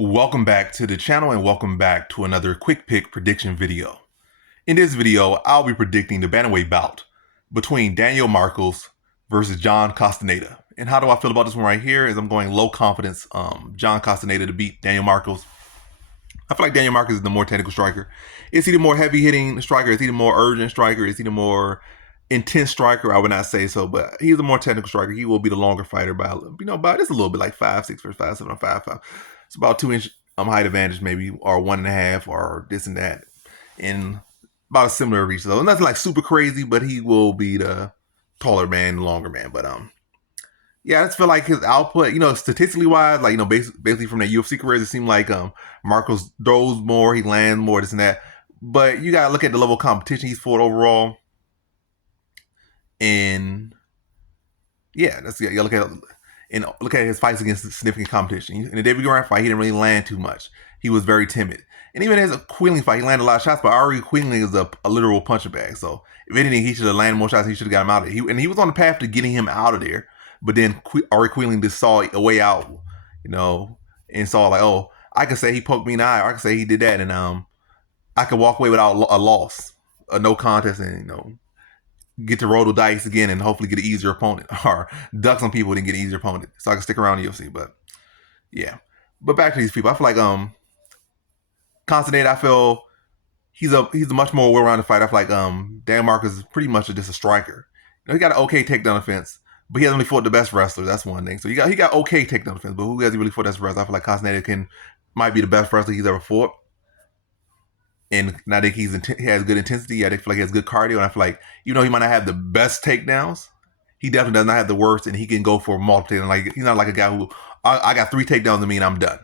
Welcome back to the channel and welcome back to another quick pick prediction video. In this video, I'll be predicting the bantamweight bout between Daniel Marcos versus John Castaneda. And how do I feel about this one right here is I'm going low confidence John Castaneda to beat Daniel Marcos. I feel like Daniel Marcos is the more technical striker. Is he the more heavy hitting striker? Is he the more urgent striker? Is he the more intense striker? I would not say so, but he's the more technical striker. He will be the longer fighter by by just a little bit, like 5'6" versus 5'7" or 5'5". It's about 2 inch height advantage, maybe, or 1.5, or this and that, in about a similar reach. So nothing like super crazy, but he will be the taller man, longer man. But yeah, I just feel like his output, statistically wise, like basically from that UFC careers, it seemed like Marcos throws more, he lands more, this and that. But you gotta look at the level of competition he's fought overall, and yeah, you look at his fights against significant competition. In the David Grant fight, he didn't really land too much. He was very timid. And even as a Queenling fight, he landed a lot of shots, but Ari Queenling is a literal puncher bag. So if anything, he should have landed more shots. He should have got him out of there. And he was on the path to getting him out of there. But then Ari Queenling just saw a way out, and saw like, oh, I could say he poked me in the eye, or I could say he did that, and I could walk away without a loss, a no contest, and get to roll the dice again and hopefully get an easier opponent, or duck some people and get an easier opponent so I can stick around the UFC. But yeah, but back to these people, I feel like Castaneda, I feel he's a much more well-rounded fighter. I feel like Dan Marcos is pretty much just a striker. He got an okay takedown defense, but he hasn't really fought the best wrestlers. That's one thing. So he got okay takedown defense, but who has he really fought that's wrestler? I feel like Castaneda might be the best wrestler he's ever fought. And I think he has good intensity. I feel like he has good cardio. And I feel like, he might not have the best takedowns, he definitely does not have the worst, and he can go for multiple. Like, he's not like a guy who, I got 3 takedowns in me and I'm done.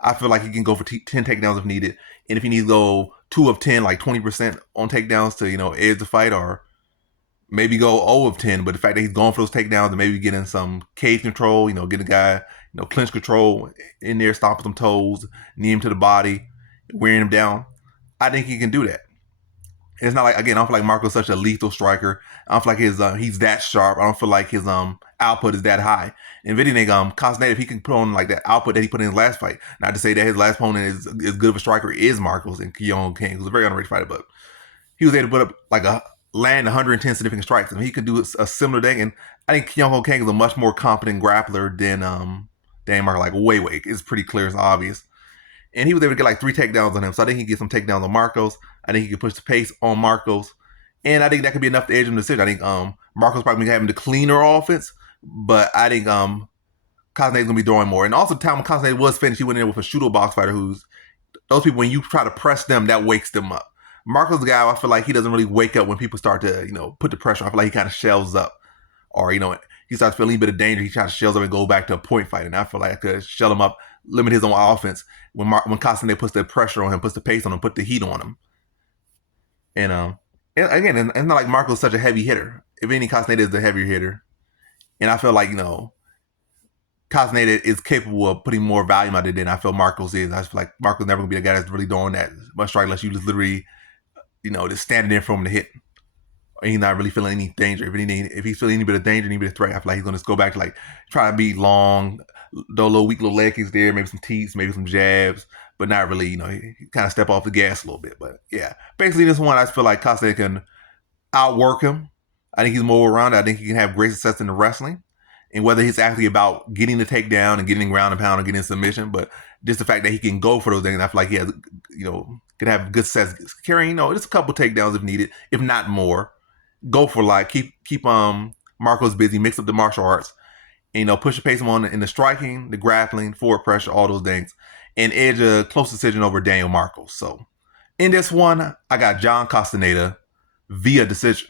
I feel like he can go for 10 takedowns if needed. And if he needs to go 2 of 10, like 20% on takedowns to, edge the fight, or maybe go 0 of 10. But the fact that he's going for those takedowns and maybe getting some cage control, get a guy, clinch control in there, stomping some toes, knee him to the body, wearing him down, I think he can do that. And it's not like, again, I don't feel like Marco's such a lethal striker. I don't feel like he's that sharp. I don't feel like his output is that high. And if anything, Castaneda, if he can put on like that output that he put in his last fight, not to say that his last opponent is as good of a striker is Marcos, and Keon King, who's a very underrated fighter, but he was able to put up like land 110 significant strikes, and he could do a similar thing. And I think Keon King is a much more competent grappler than Dan Marcos. Like way, it's pretty clear, it's obvious. And he was able to get like 3 takedowns on him. So I think he can get some takedowns on Marcos. I think he can push the pace on Marcos. And I think that could be enough to edge him the decision. I think Marcos probably having the cleaner offense, but I think Castaneda's gonna be throwing more. And also, the time when Castaneda was finished, he went in there with a shooter box fighter who's, those people, when you try to press them, that wakes them up. Marcos is the guy, I feel like he doesn't really wake up when people start to, put the pressure on. I feel like he kind of shells up. Or, he starts feeling a bit of danger. He tries to shells up and go back to a point fight. And I feel like I could shell him up, limit his own offense when Castaneda puts the pressure on him, puts the pace on him, put the heat on him. And again, it's not like Marco's such a heavy hitter. If any, Castaneda is the heavier hitter. And I feel like, Castaneda is capable of putting more volume out there than I feel Marcos is. I feel like Marcos never gonna be the guy that's really doing that much strike unless you just literally, just standing there for him to hit. Or he's not really feeling any danger. If he's feeling any bit of danger, any bit of threat, I feel like he's gonna just go back to like try to be long, those little weak little leg kicks there, maybe some tees, maybe some jabs, but not really, he kind of step off the gas a little bit. But yeah, basically this one, I feel like Castaneda can outwork him. I think he's more around. I think he can have great success in the wrestling. And whether it's actually about getting the takedown and getting ground and pound and getting submission, but just the fact that he can go for those things, I feel like he has, can have good success carrying, just a couple takedowns if needed, if not more. Go for like, keep Marcos busy, mix up the martial arts, and, push the pace on in the striking, the grappling, forward pressure, all those things, and edge a close decision over Daniel Marcos. So in this one, I got John Castaneda via decision.